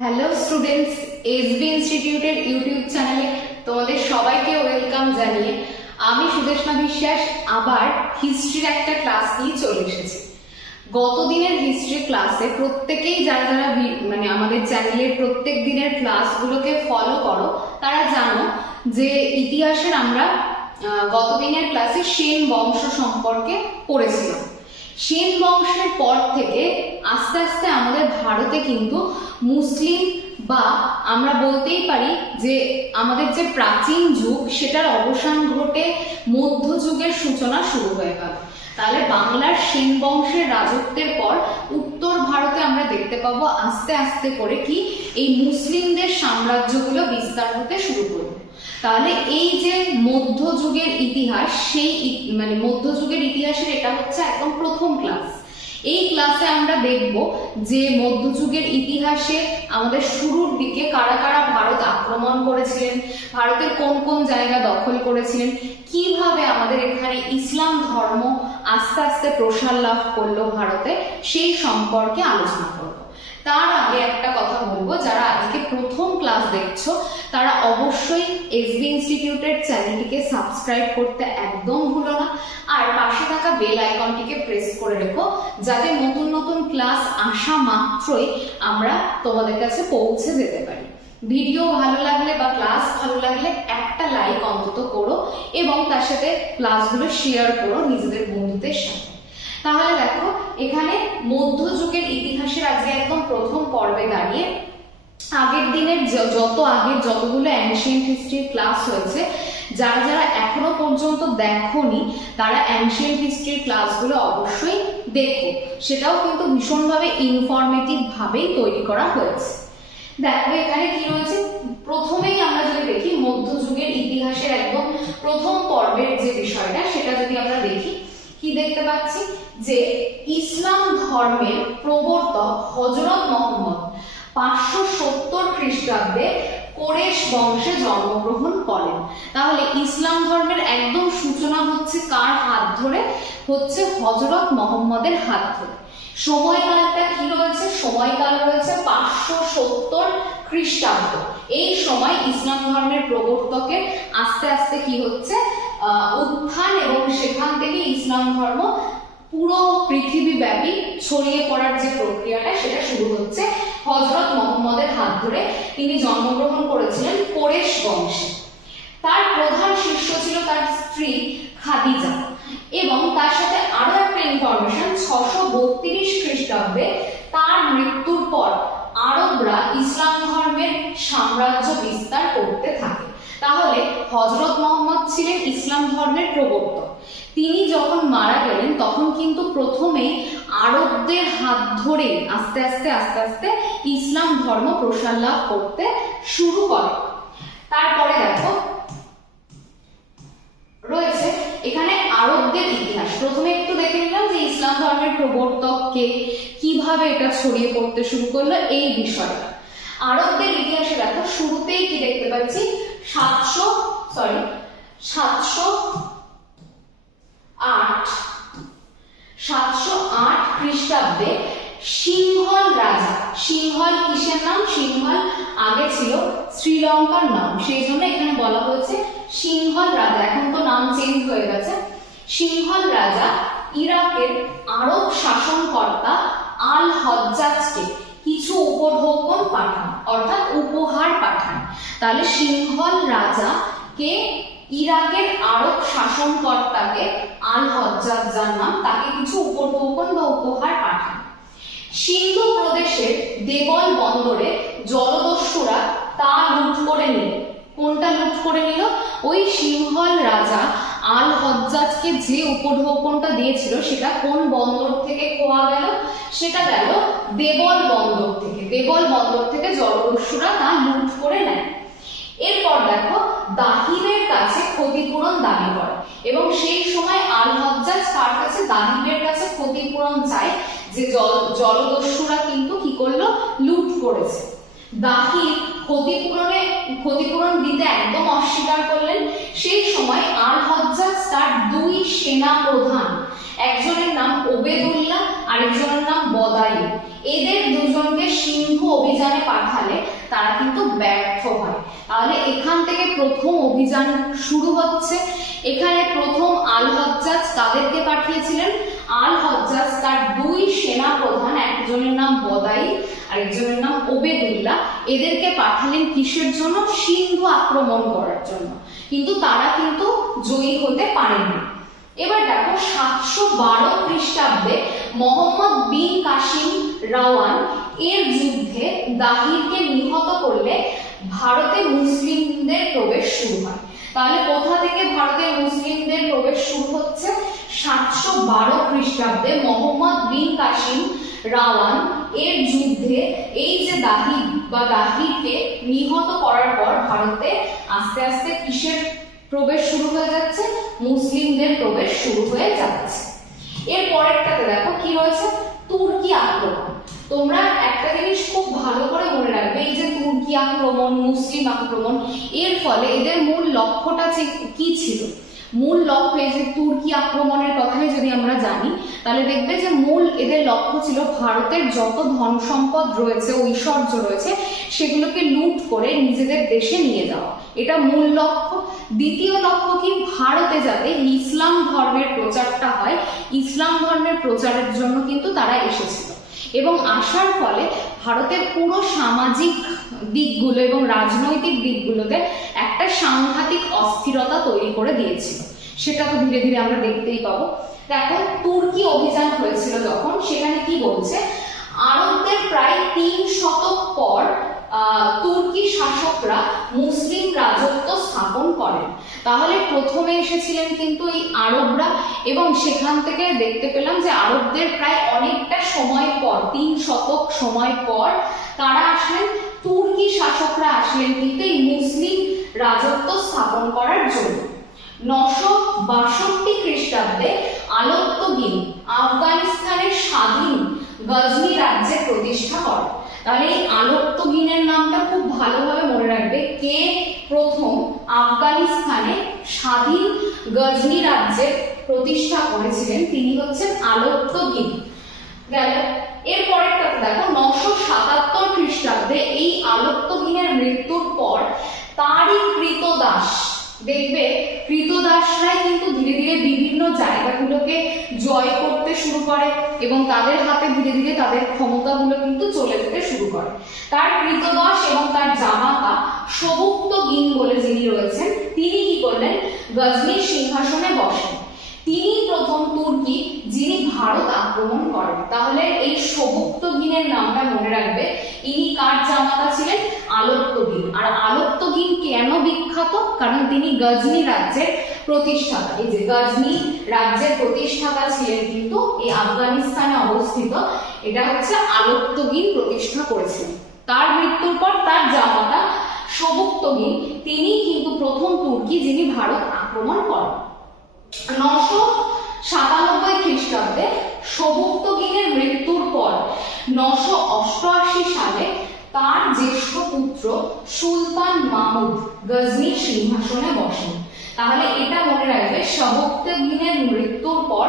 Hello students SB ইনস্টিটিউটের YouTube চ্যানেলে তোমাদের সবাইকে ওয়েলকাম জানিয়ে আমি সুদেশনা বিশ্বাস, আবার হিস্ট্রির একটা ক্লাস নিয়ে চলে এসেছি। গত দিনের হিস্ট্রি ক্লাসে প্রত্যেকেই যারা যারা মানে আমাদের চ্যানেলের প্রত্যেক দিনের ক্লাসগুলোকে ফলো করো, তারা জানো যে ইতিহাসের আমরা গত দিনের ক্লাসে সেন বংশ সম্পর্কে পড়েছিলাম। সেন বংশের পর থেকে আস্তে আস্তে আমাদের ভারতে কিন্তু মুসলিম বা আমরা বলতেই পারি যে আমাদের যে প্রাচীন যুগ, সেটার অবসান ঘটে মধ্যযুগের সূচনা শুরু হয়ে গেল। তাহলে বাংলার সেন বংশের রাজত্বের পর উত্তর ভারতে আমরা দেখতে পাবো আস্তে আস্তে করে কি এই মুসলিমদের সাম্রাজ্যগুলো বিস্তার হতে শুরু করবে। তাহলে এই যে মধ্যযুগের ইতিহাস, সেই মানে মধ্যযুগের ইতিহাসের এটা হচ্ছে একদম প্রথম ক্লাস এই ক্লাসে আমরা দেখব যে মধ্যযুগের ইতিহাসে আমাদের শুরুর দিকে কারা কারা ভারত আক্রমণ করেছিলেন, ভারতের কোন কোন জায়গা দখল করেছিলেন, কীভাবে আমাদের এখানে ইসলাম ধর্ম আস্তে আস্তে প্রসার লাভ করল ভারতে, সেই সম্পর্কে আলোচনা করব। তার আগে একটা কথা বলব, যারা আজকে প্রথম ক্লাস দেখছ, তারা অবশ্যই এসবি ইনস্টিটিউটের চ্যানেলটিকে সাবস্ক্রাইব করতে একদম ভুলো না। আর পাশে থাকা বেল আইকনটিকে প্রেস করে রেখো, যাতে নতুন নতুন ক্লাস আসা মাত্রই আমরা তোমাদের কাছে পৌঁছে যেতে পারি। ভিডিও ভালো লাগলে বা ক্লাস ভালো লাগলে একটা লাইক অন্তত করো এবং তার সাথে ক্লাসগুলো শেয়ার করো নিজেদের বন্ধুদের সাথে। তাহলে দেখো, এখানে মধ্যযুগের ইতিহাসের আজকে একদম প্রথম পর্বে দাঁড়িয়ে আগের দিনের যত আগের যতগুলো অ্যানশিয়েন্ট হিস্ট্রির ক্লাস হয়েছে, যারা যারা এখনও পর্যন্ত দেখোনি, তারা অ্যানশিয়েন্ট হিস্ট্রির ক্লাসগুলো অবশ্যই দেখো। সেটাও কিন্তু ভীষণভাবে ইনফরমেটিভ ভাবেই তৈরি করা হয়েছে। দেখো, এখানে কি রয়েছে? প্রথমেই আমরা যদি দেখি মধ্যযুগের ইতিহাসের একদম প্রথম পর্বের যে বিষয়টা, সেটা যদি আমরা দেখি কি দেখতে পাচ্ছি? যে ইসলাম ধর্মের প্রবর্তক হজরত মোহাম্মদ পাঁচশো সত্তর খ্রিস্টাব্দে কোরেশ বংশে জন্মগ্রহণ করেন। তাহলে ইসলাম ধর্মের একদম সূচনা হচ্ছে কার হাত ধরে? হচ্ছে হজরত মোহাম্মদের হাত ধরে। সময়কালটা কি রয়েছে? সময়কাল রয়েছে পাঁচশো সত্তর খ্রিস্টাব্দ। এই সময় ইসলাম ধর্মের প্রবর্তকের আস্তে আস্তে কি হচ্ছে? উত্থান এবং সেখান থেকে ইসলাম ধর্ম পুরো পৃথিবী ব্যাপী ছড়িয়ে পড়ার যে প্রক্রিয়াটা, সেটা শুরু হচ্ছে হজরত মোহাম্মদের হাত ধরে। তিনি জন্মগ্রহণ করেছিলেন কোরেশ বংশে। তার প্রধান শিষ্য ছিল তার স্ত্রী খাদিজা। এবং তার সাথে আরও একটা ইনফরমেশন ছশো বত্রিশ খ্রিস্টাব্দে তার মৃত্যুর পর আরবরা ইসলাম ধর্মের সাম্রাজ্য বিস্তার করতে থাকে। তাহলে হজরত মোহাম্মদ ছিলেন ইসলাম ধর্মের প্রবর্তক। তিনি যখন মারা গেলেন, তখন কিন্তু প্রথমে আরবদের হাত ধরে আস্তে আস্তে আস্তে আস্তে ইসলাম ধর্ম প্রসার লাভ করতে শুরু করে। তারপরে দেখো রয়েছে। এখানে আরবদের ইতিহাস। প্রথমে একটু দেখে নিলাম যে ইসলাম ধর্মের প্রবর্তক কে কীভাবে এটা ছড়িয়ে পড়তে শুরু করল এই বিষয়টা। আরবদের ইতিহাসে দেখো, শুরুতেই কি দেখতে পাচ্ছি? সাতশো সরি সাতশো আট সাতশো আট খ্রিস্টাব্দে সিংহল রাজা। সিংহল কিসের নাম? সিংহল আগে ছিল শ্রীলঙ্কার নাম। সেই জন্য এখানে বলা হয়েছে সিংহল রাজা। এখন তো নাম চেঞ্জ হয়ে গেছে। সিংহল রাজা ইরাকের আরব শাসনকর্তা আল হজ্জাজকে কিছু উপঢৌকন পাঠান, অর্থাৎ উপহার পাঠান। তাহলে সিংহল রাজা কে ইরাকের আরব শাসনকর্তাকে আল হজ্জাজ যার নাম, তাকে কিছু উপঢৌকন বা উপহার পাঠান। সিন্ধু প্রদেশের দেবল বন্দরে জলদস্যুরা তা লুট করে নিল। কোনটা লুট করে নিল? ওই সিংহল রাজা আল হজ্জাজকে যে উপঢৌকনটা দিয়েছিল, সেটা কোন বন্দর থেকে খোয়া গেল? সেটা গেল দেবল বন্দর থেকে। দেবল বন্দর থেকে জলদস্যুরা তা লুট করে নেয়। এরপর দেখো দাহিবের কাছে ক্ষতিপূরণ দাবি করে এবং সেই সময় আল হজ্জাজ তার কাছে দাহিবের কাছে ক্ষতিপূরণ চায় যে জল জলদস্যুরা কিন্তু কি করল? লুট করেছে। দাহিব ক্ষতিপূরণে ক্ষতিপূরণ দিতে একদম অস্বীকার করলেন। সেই সময় আল হজ্জাজ তার দুই সেনা প্রধান একজনের নাম ওবেদুল্লাহ আর আরেকজনের নাম বদাই এদের দুজনকে সিন্ধু অভিযানে পাঠালে তারা কিন্তু ব্যর্থ হয়। তাহলে এখান থেকে প্রথম অভিযান শুরু হচ্ছে। এখানে প্রথম আল হজ্জাজ তাদেরকে পাঠিয়েছিলেন। আল হজ্জাজ তার দুই সেনা প্রধান একজনের নাম বদাই আর একজনের নাম ওবেদুল্লাহ, এদেরকে পাঠালেন কিসের জন্য? সিন্ধু আক্রমণ করার জন্য। কিন্তু তারা কিন্তু জয়ী হতে পারেনি এবার দেখো, সাতশো বারো খ্রিস্টাব্দে মোহাম্মদ বিন কাসিম রাওয়ান এর যুদ্ধে দাহিরকে নিহত করলে ভারতে মুসলিমদের প্রবেশ শুরু হয়। তাহলে কোথা থেকে ভারতের মুসলিমদের প্রবেশ শুরু হচ্ছে? সাতশো বারো খ্রিস্টাব্দে মোহাম্মদ বিন কাসিম রাওয়ান এর যুদ্ধে এই যে দাহির বা দাহিরকে নিহত করার পর ভারতে আস্তে আস্তে কিসের প্রবেশ শুরু হয়ে যাচ্ছে? মুসলিমদের প্রবেশ শুরু হয়ে যাচ্ছে। এর পরেরটাতে দেখো কি রয়েছে? তুর্কি আক্রমণ। তোমরা একটা জিনিস খুব ভালো করে মনে রাখবে, এই যে তুর্কি আক্রমণ, মুসলিম আক্রমণ, এর ফলে এদের মূল লক্ষ্যটা কি ছিল? মূল লক্ষ্য এই যে তুর্কি আক্রমণের কথাই যদি আমরা জানি, তাহলে দেখবে যে মূল এদের লক্ষ্য ছিল ভারতের যত ধন সম্পদ রয়েছে, ঐশ্বর্য রয়েছে, সেগুলোকে লুট করে নিজেদের দেশে নিয়ে যাওয়া। এটা মূল লক্ষ্য। দ্বিতীয় লক্ষ্য কি? ভারতে যাতে ইসলাম ধর্মের প্রচারটা হয়, ইসলাম ধর্মের প্রচারের জন্য কিন্তু তারা এসেছিল এবং আসার ফলে ভারতের পুরো সামাজিক দিকগুলো এবং রাজনৈতিক দিকগুলোতে একটা সাংঘাতিক অস্থিরতা তৈরি করে দিয়েছিল। সেটা তো ধীরে ধীরে আমরা দেখতেই পাবো। দেখো তুর্কি অভিযান হয়েছিল যখন, সেখানে কি বলছে? আরবদের প্রায় তিন শতক পর তুর্কি শাসকরা মুসলিম রাজত্ব স্থাপন করেন। তাহলে প্রথমে এসেছিলেন কিন্তু এই আরবরা এবং সেখান থেকে দেখতে পেলাম যে আরবদের প্রায় পর তিন শতক সময় পর তারা আসলেন, তুর্কি শাসকরা আসলেন কিন্তু এই মুসলিম রাজত্ব স্থাপন করার জন্য। নশো বাষট্টি খ্রিস্টাব্দে আলোত্তগিন আফগানিস্তানের স্বাধীন গজনি রাজ্যে প্রতিষ্ঠা করে তাহলে এই আলোত্তগিনের নামটা খুব ভালোভাবে মনে রাখবে। কে প্রথম আফগানিস্তানে স্বাধীন গজনি রাজ্যের প্রতিষ্ঠা করেছিলেন, তিনি হচ্ছেন আলোত্তগিন গেল। এর দেখো, নশো সাতাত্তর খ্রিস্টাব্দে এই আলোত্তগিনের মৃত্যুর পর তারই কৃতদাস। দেখবে, কৃতদাসরাই কিন্তু ধীরে ধীরে বিভিন্ন জায়গাগুলোকে জয় করতে শুরু করে এবং তাদের হাতে ধীরে ধীরে তাদের ক্ষমতাগুলো কিন্তু চলে যেতে শুরু করে। তার কৃতদাস এবং তার জামাতা সবুক্ত গিন বলে যিনি রয়েছেন, তিনি কি করলেন? গজনির সিংহাসনে বসেন। তিনি প্রথম তুর্কি যিনি ভারত আক্রমণ করেন। তাহলে এই সবুক্ত গিনের নামটা মনে রাখবে। ইনি কার জামাতা ছিলেন? আলোত্তগিন আর আলোত্তগিন কেন বিখ্যাত? কারণ তিনি গজনি রাজ্যের প্রতিষ্ঠাতা। এই যে গজনি রাজ্যের প্রতিষ্ঠাতা ছিলেন কিন্তু এই আফগানিস্তানে অবস্থিত। এটা হচ্ছে আলোত্তগিন প্রতিষ্ঠা করেছিলেন। তার মৃত্যুর পর তার জামাতা সবুক্তগিন তিনি কিন্তু প্রথম তুর্কি যিনি ভারত আক্রমণ করেন। নশো সাতানব্বই খ্রিস্টাব্দে সবুক্তগিনের মৃত্যুর পর নশো অষ্টআশি সালে তার জ্যেষ্ঠ পুত্র সুলতান মাহমুদ গজনির সিংহাসনে বসেন। তাহলে এটা মনে রাখবে সবুক্তগিনের মৃত্যুর পর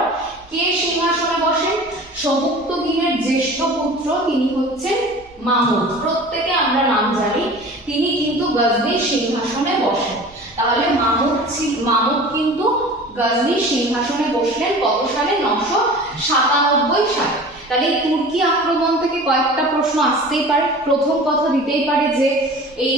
কে সিংহাসনে বসেন? সবুক্তগিনের জ্যেষ্ঠ পুত্র তিনি হচ্ছেন মাহমুদ। প্রত্যেকে আমরা নাম জানি, তিনি কিন্তু গজনির সিংহাসনে বসেন। তাহলে মামুদ ছিল- মামুদ কিন্তু গজনির সিংহাসনে বসলেন কত সালে? নশো সাতানব্বই সালে। তাহলে তুর্কি আক্রমণ থেকে কয়েকটা প্রশ্ন আসতেই পারে। প্রথম কথা দিতেই পারে যে এই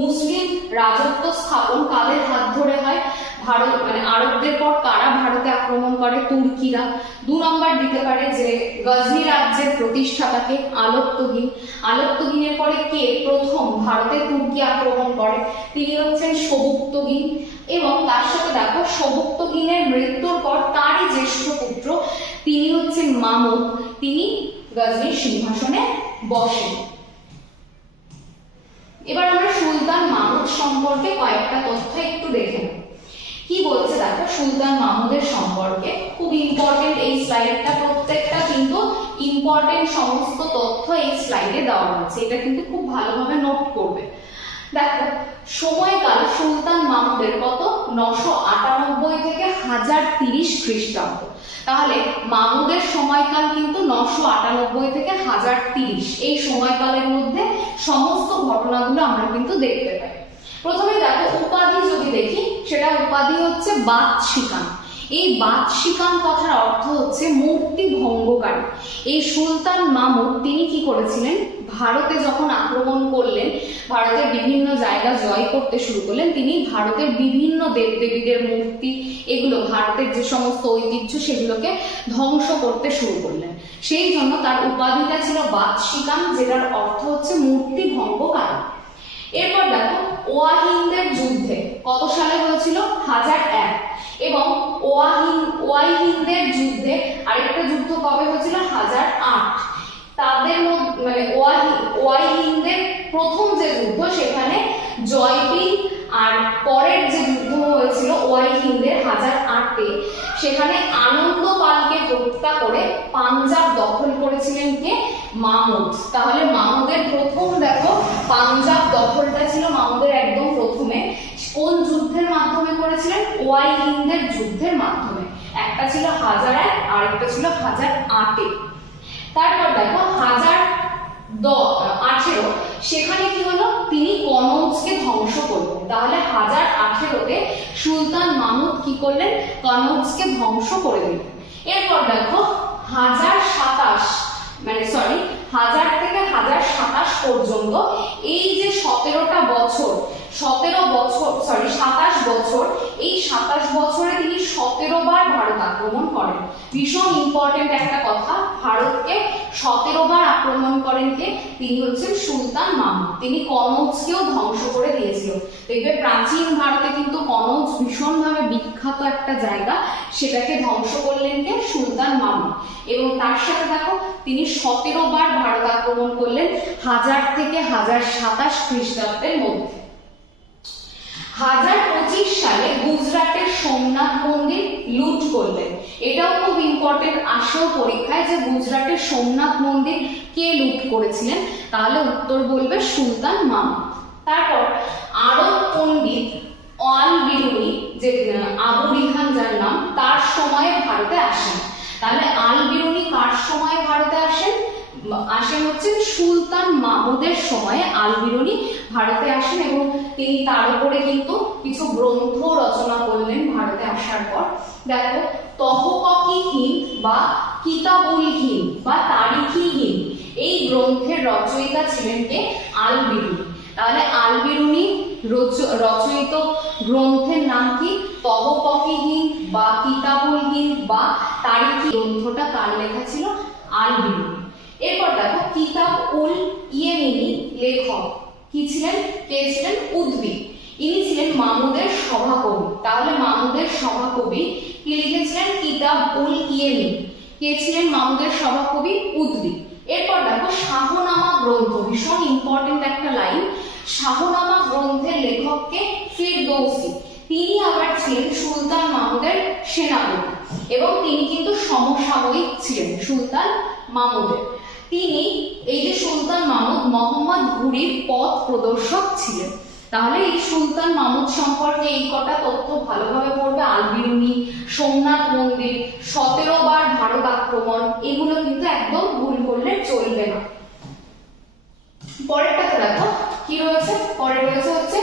মুসলিম রাজত্ব স্থাপন কাদের হাত ধরে হয়? ভারত মানে আরবদের পর কারা ভারতে আক্রমণ করে? তুর্কিরা। দু নম্বর দিতে পারে যে গজনি রাজ্যের প্রতিষ্ঠাতাকে আলোত্তগিন আলোত্তগিনের পরে কে প্রথম ভারতে তুর্কি আক্রমণ করে? তিনি হচ্ছেন সবুক্তগিন এবং তার সাথে দেখো সবুক্তগিনের মৃত্যুর পর তারই জ্যেষ্ঠ পুত্র, তিনি হচ্ছেন মামুদ। তিনি গজনির সিংহাসনে বসেন। এবার আমরা সুলতান মাহমুদ সম্পর্কে কয়েকটা তথ্য একটু দেখে কি বলছে দেখো সুলতান মাহমুদের সম্পর্কে? খুব ইম্পর্টেন্ট এই স্লাইডটা প্রত্যেকটা কিন্তু ইম্পর্টেন্ট সমস্ত তথ্য এই স্লাইডে দেওয়া হয়েছে। এটা কিন্তু খুব ভালোভাবে নোট করবে। দেখো, সময়কাল সুলতান নশো আটানব্বই থেকে হাজার তিরিশ খ্রিস্টাব্দ। তাহলে মামুদের সময়কাল কিন্তু নশো আটানব্বই থেকে হাজার তিরিশ। এই সময়কালের মধ্যে সমস্ত ঘটনাগুলো আমরা কিন্তু দেখতে পাই। প্রথমে দেখো উপাধি যদি দেখি, সেটা উপাধি হচ্ছে বাদশিকান এই বাদশিকান কথার অর্থ হচ্ছে মূর্তি ভঙ্গকারী। এই সুলতান মামুদ তিনি কি করেছিলেন? ভারতে যখন আক্রমণ করলেন, ভারতের বিভিন্ন জায়গা জয় করতে শুরু করলেন, তিনি ভারতের বিভিন্ন দেবদেবীদের মূর্তি, এগুলো ভারতের যে সমস্ত ঐতিহ্য, সেগুলোকে ধ্বংস করতে শুরু করলেন। সেই জন্য তার উপাধিটা ছিল বাদশিকান যেটার অর্থ হচ্ছে মূর্তি ভঙ্গকারী। এরপর দেখো, ওয়াহিনদের যুদ্ধে কত সালে হয়েছিল? হাজার এক। এবং ওয়াহিন ওয়াইহিনদের যুদ্ধে আরেকটা যুদ্ধ কবে হয়েছিল? হাজার আট। তাদের মানে ওয়াইহিনদের প্রথম যে যুদ্ধ সেখানে জয়পিন আর পরের যে যুদ্ধ হয়েছিল ওয়াইহিনদের হাজার আটে, সেখানে আনন্দ পালকে হত্যা করে পাঞ্জাব দখল করেছিলেন কে? মামুদ। তাহলে মামুদের প্রথম দেখো, পাঞ্জাব দখলটা ছিল মামুদের একদম প্রথমে। কোন যুদ্ধের মাধ্যমে করেছিলেন? ওয়াই ওয়াইহিনদের যুদ্ধের মাধ্যমে। একটা ছিল হাজার এক আর একটা ছিল হাজার আটে। তারপর দেখো হাজার আঠেরো, সেখানে কি হলো? তিনি কনৌজকে ধ্বংস করলেন। তাহলে হাজার আঠেরোতে সুলতান মাহমুদ কি করলেন? কনৌজকে ধ্বংস করে দিলেন। এরপর দেখো হাজার সাতাশ মানে সরি হাজার থেকে হাজার সাতাশ পর্যন্ত এই যে সতেরোটা বছর, সতেরো বছর সরি সাতাশ বছর। এই সাতাশ বছরে তিনি সতেরো বার ভারত আক্রমণ করেন। ভীষণ ইম্পর্টেন্ট একটা কথা, ভারতকে সতেরো বার আক্রমণ করেন কে? তিনি হচ্ছেন সুলতান মাহমুদ তিনি কনৌজকেও ধ্বংস করে দিয়েছিল। দেখবে, প্রাচীন ভারতে কিন্তু কনৌজ ভীষণভাবে বিখ্যাত একটা জায়গা। সেটাকে ধ্বংস করলেন কে? সুলতান মাহমুদ এবং তার সাথে দেখো, তিনি সতেরো বার ভারত আক্রমণ করলেন, হাজার থেকে হাজার সাতাশ খ্রিস্টাব্দের মধ্যে। হাজার পঁচিশ সালে গুজরাটের সোমনাথ মন্দির লুট করলেন। এটাও খুব ইম্পর্টেন্ট আসেও পরীক্ষায় যে গুজরাটের সোমনাথ মন্দির কে লুট করেছিলেন, তাহলে উত্তর বলবে সুলতান মামুদ তারপর আরব পণ্ডিত অল বিরুনি যে আবু রিহান যার নাম, তার সময়ে ভারতে আসেন। তাহলে আল বিরুনি কার সময়ে ভারতে আসেন? আসেন হচ্ছেন সুলতান মাহমুদের সময়ে আল বিরুনি ভারতে আসেন এবং তিনি তার উপরে কিন্তু কিছু গ্রন্থ রচনা করলেন ভারতে আসার পর। দেখো, তহককি বা কিতাবুল বা তারিখি এই গ্রন্থের রচয়িতা ছিলেন কে? আল বিরুনি তাহলে আল বিরুনি রচ- রচয়িত গ্রন্থের নাম কি? তহককি হিন্দ বা কিতাবুল হিন্দ বা তারিখি গ্রন্থটা কার লেখা ছিল? আল বিরুনি এরপর দেখো, কিতাব, উল ইয়েমিনি লেখক। কি ছিলেন? কে ছিলেন? উদ্বি ইনি ছিলেন মামুদের সভাকবি। তাহলে মামুদের সভাকবি কি লিখেছিলেন? কিতাব, উল ইয়েমিন কে ছিলেন? মামুদের সভাকবি উদ্বি এরপর দেখো, শাহনামা গ্রন্থ। ভীষণ ইম্পর্টেন্ট একটা লাইন শাহনামা গ্রন্থের লেখককে ফিরদৌসি। তিনি আবার ছিলেন সুলতান মাহমুদের সেনাপতি। এবং তিনি কিন্তু সমসাময়িক ছিলেন, সুলতান মাহমুদের তিনি এই যে সুলতান মাহমুদ মোহাম্মদ ঘুরির পথ প্রদর্শক ছিলেন। তাহলে এই সুলতান মাহমুদ সম্পর্কে এই কটা তথ্য ভালোভাবে পড়বে? আলবিরুনি সোমনাথ মন্দির সতেরো বার ভারত আক্রমণ, এগুলো কিন্তু একদম ভুল করলে চলবে না। পরেরটাতে দেখো, কি রয়েছে? পরে রয়েছে হচ্ছে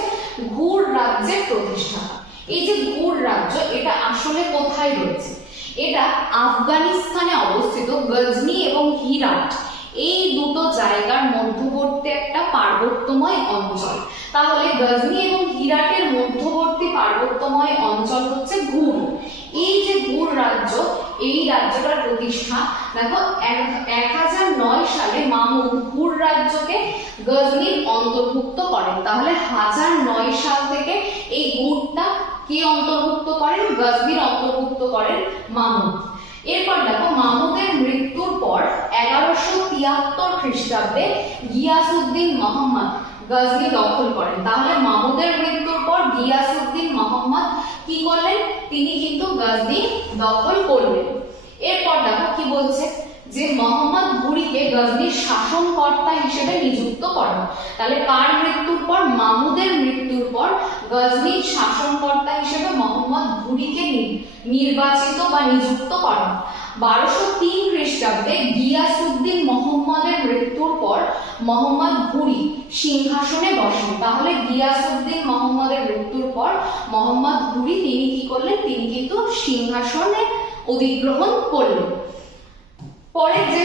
ঘুর রাজ্যের প্রতিষ্ঠা। এই যে ঘুর রাজ্য, এটা আসলে কোথায় রয়েছে? এটা আফগানিস্তানে অবস্থিত গজনি এবং হিরাট। এই দুটো জায়গার মধ্যবর্তী একটা পার্বত্যময় অঞ্চল। তাহলে গজনি এবং হিরাটের মধ্যবর্তী পার্বত্যময় অঞ্চল হচ্ছে ঘুর এই যে ঘুর রাজ্য, এই রাজ্যটার প্রতিষ্ঠা, দেখো, এক হাজার নয় সালে মামুদ ঘুর রাজ্যকে গজনির অন্তর্ভুক্ত করেন তাহলে হাজার নয় সাল থেকে এই ঘুরটা কে অন্তর্ভুক্ত করেন? গজনির অন্তর্ভুক্ত করেন মামুদ এরপর দেখো মামুদের মৃত্যুর পর তিয়াত্তর খ্রিস্টাব্দে গিয়াসুদ্দিন মোহাম্মদ গজনি দখল করেন। তাহলে মামুদের মৃত্যুর পর গিয়াসুদ্দিন মোহাম্মদ কি করলেন? তিনি কিন্তু গজনি দখল করলেন। এরপর দেখো কি বলছে যে মোহাম্মদ ঘুরিকে গজনির শাসনকর্তা হিসেবে নিযুক্ত করেন। তাহলে কার মৃত্যুর পর? মামুদের মৃত্যুর পর গজনির শাসনকর্তা হিসেবে মোহাম্মদ ঘুরিকে নির্বাচিত বা নিযুক্ত করেন। বারোশো তিন খ্রিস্টাব্দে গিয়াসুদ্দিন মোহাম্মদের মৃত্যুর পর মোহাম্মদ ঘুরি সিংহাসনে বসেন। তাহলে গিয়াসুদ্দিন মোহাম্মদের মৃত্যুর পর মোহাম্মদ ঘুরি তিনি কি করলেন? তিনি কিন্তু সিংহাসনে অধিগ্রহণ করলেন। পরের যে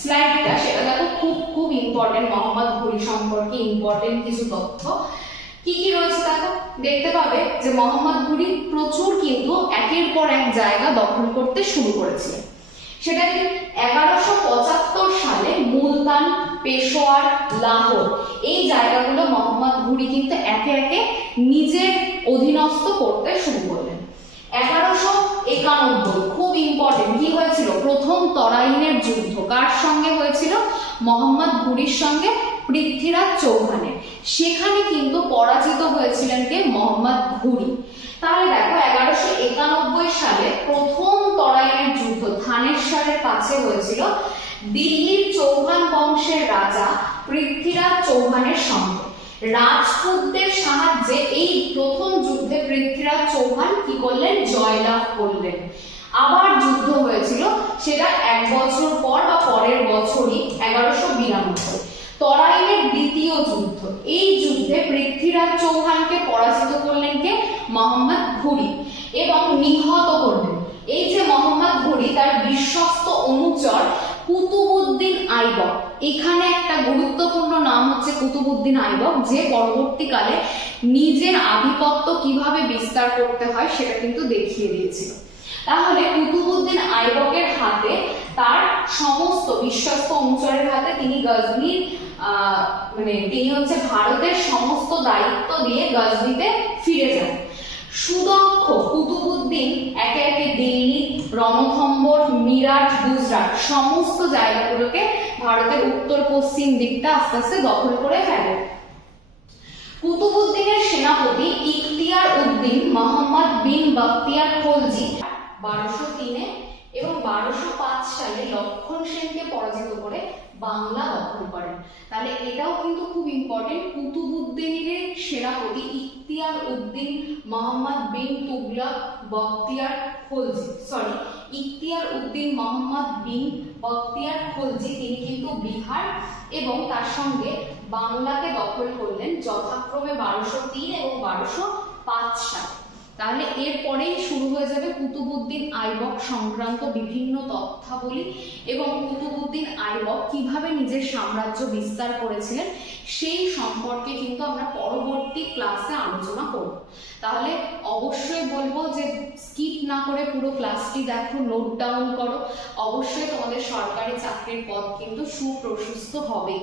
স্লাইডটা সেটা দেখো, খুব খুব ইম্পর্টেন্ট মোহাম্মদ ঘুরি সম্পর্কে ইম্পর্টেন্ট কিছু তথ্য। কি কি রয়েছে দেখো? দেখতে পাবে যে মোহাম্মদ ঘুরি প্রচুর কিন্তু একের পর এক জায়গা দখল করতে শুরু করেছিলেন সেটা কি? এগারোশো পঁচাত্তর সালে মুলতান, পেশোয়ার, লাহোর এই জায়গাগুলো মোহাম্মদ ঘুরি কিন্তু একে একে নিজের অধীনস্থ করতে শুরু করলেন। এগারোশো একানব্বই খুব ইম্পর্টেন্ট কি হয়েছিল? প্রথম তরাইনের যুদ্ধ কার সঙ্গে হয়েছিল? মোহাম্মদ ঘুরির সঙ্গে পৃথ্বীরাজ চৌহানের। সেখানে কিন্তু পরাজিত হয়েছিলেন কে? মোহাম্মদ ঘুরি। তাহলে দেখো, এগারোশো একানব্বই সালে প্রথম তরাইয়ের যুদ্ধ থানেশ্বরের কাছে হয়েছিল। দিল্লির চৌহান বংশের রাজা পৃথ্বীরাজ চৌহানের সঙ্গে। রাজপুতদের সাহায্যে এই প্রথম যুদ্ধে পৃথ্বীরাজ চৌহান কি করলেন? জয়লাভ করলেন। আবার যুদ্ধ হয়েছিল সেটা এক বছর পর বা পরের বছরই, এগারোশো বিরানব্বই। তরাইনের দ্বিতীয় যুদ্ধ। এই যুদ্ধে পৃথ্বীরাজ চৌহানকে পরাজিত করলেন কে? মোহাম্মদ ঘুরি এবং নিহত করলেন। এই যে মোহাম্মদ ঘুরি, তার বিশ্বস্ত অনুচর কুতুবুদ্দিন আইবক। এখানে একটা গুরুত্বপূর্ণ নাম হচ্ছে কুতুবুদ্দিন আইবক, যে পরবর্তীকালে নিজের আধিপত্য কীভাবে বিস্তার করতে হয় সেটা কিন্তু দেখিয়ে দিয়েছিল। তাহলে কুতুবুদ্দিন আইবকের হাতে, তার সমস্ত বিশ্বস্ত অনুচরের হাতে তিনি গজনির মানে তিনি হচ্ছে ভারতের সমস্ত দায়িত্ব দিয়ে গজনিতে ফিরে যান। সুদক্ষ কুতুবুদ্দিন একে একে দিল্লি, রণথম্বর, মিরাট, গুজরাট সমস্ত জায়গাগুলোকে ভারতের উত্তর পশ্চিম দিকটা আস্তে আস্তে দখল করে ফেলে। কুতুবুদ্দিনের সেনাপতি ইখতিয়ার উদ্দিন মোহাম্মদ বিন বখতিয়ার খলজি বারোশো তিনে এবং বারোশো পাঁচ সালে লক্ষণ সেনকে পরাজিত করে বাংলা দখল করেন। তাহলে এটাও কিন্তু খুব ইম্পর্টেন্ট কুতুবুদ্দিনের সেনাপতি ইখতিয়ার উদ্দিন মোহাম্মদ বিন তুগলক, বখতিয়ার খলজি। সরি ইখতিয়ার উদ্দিন মোহাম্মদ বিন বখতিয়ার খলজি, তিনি কিন্তু বিহার এবং তার সঙ্গে বাংলাকে দখল করলেন যথাক্রমে বারোশো তিন এবং বারোশো পাঁচ সালে। তাহলে এরপরেই শুরু হয়ে যাবে কুতুবুদ্দিন আইবক সংক্রান্ত বিভিন্ন তথ্যাবলী এবং কুতুবুদ্দিন আইবক কীভাবে নিজের সাম্রাজ্য বিস্তার করেছিলেন সেই সম্পর্কে কিন্তু আমরা পরবর্তী ক্লাসে আলোচনা করব। তাহলে অবশ্যই বলব যে স্কিপ না করে পুরো ক্লাসটি দেখো নোট ডাউন করো। অবশ্যই তোমাদের সরকারি চাকরির পদ কিন্তু সুপ্রশস্ত হবে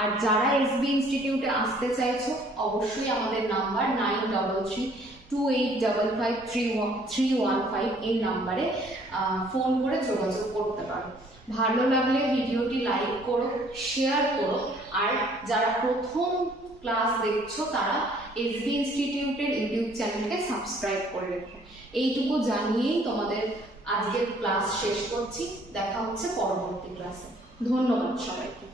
আর যারা এসবি ইনস্টিটিউটে আসতে চাইছো, অবশ্যই আমাদের number nine double three two eight double five three one three one five এই নাম্বারে ফোন করে যোগাযোগ করতে পারো। ভালো লাগলে ভিডিওটি লাইক করো শেয়ার করো। আর যারা প্রথম ক্লাস দেখছ, তারা এসবি ইনস্টিটিউটের ইউটিউব চ্যানেলকে সাবস্ক্রাইব করে রেখো। এইটুকু জানিয়েই তোমাদের আজকের ক্লাস শেষ করছি। দেখা হচ্ছে পরবর্তী ক্লাসে ধন্যবাদ সবাইকে।